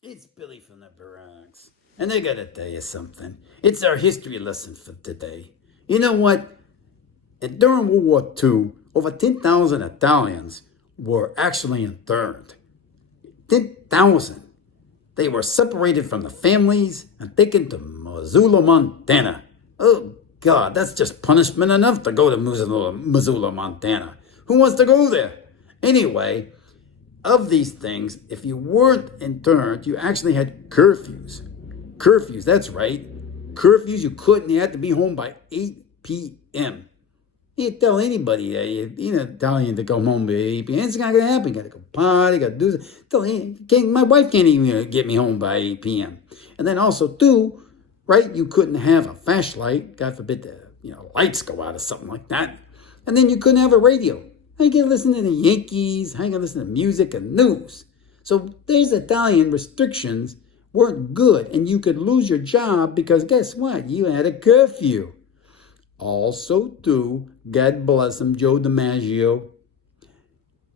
It's Billy from the Bronx. And I gotta tell you something. It's our history lesson for today. You know what? During World War II, over 10,000 Italians were actually interned. 10,000. They were separated from the families and taken to Missoula, Montana. Oh, God, that's just punishment enough to go to Missoula, Montana. Who wants to go there? Anyway, of these things, if you weren't interned, you actually had curfews. Curfews, that's right. Curfews, you had to be home by 8 p.m. You can't tell anybody that you're an Italian to go home by 8 p.m. It's not going to happen. You got to go party, got to do this. My wife can't even get me home by 8 p.m. And then also, too, right, you couldn't have a flashlight. God forbid the lights go out or something like that. And then you couldn't have a radio. How you can listen to the Yankees? How you can listen to music and news? So these Italian restrictions weren't good, and you could lose your job because guess what? You had a curfew. Also, too, God bless him, Joe DiMaggio,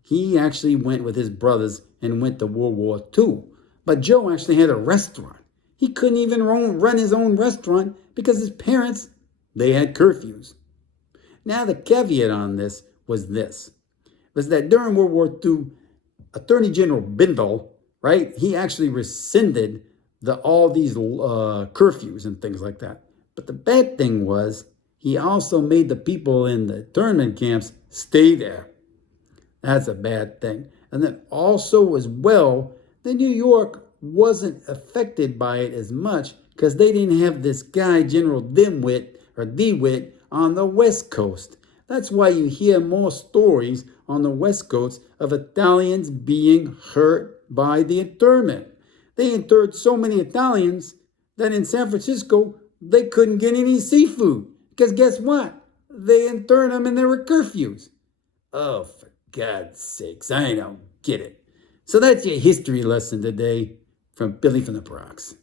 he actually went with his brothers and went to World War II. But Joe actually had a restaurant. He couldn't even run his own restaurant because his parents, they had curfews. Now the caveat on this was that during World War II, Attorney General Bindle, right, he actually rescinded all these curfews and things like that. But the bad thing was he also made the people in the internment camps stay there. That's a bad thing. And then also as well, the New York wasn't affected by it as much because they didn't have this guy, General DeWitt, on the West Coast. That's why you hear more stories on the West Coast of Italians being hurt by the internment. They interned so many Italians that in San Francisco, they couldn't get any seafood. Because guess what? They interned them and there were curfews. Oh, for God's sakes, I don't get it. So that's your history lesson today from Billy from the Bronx.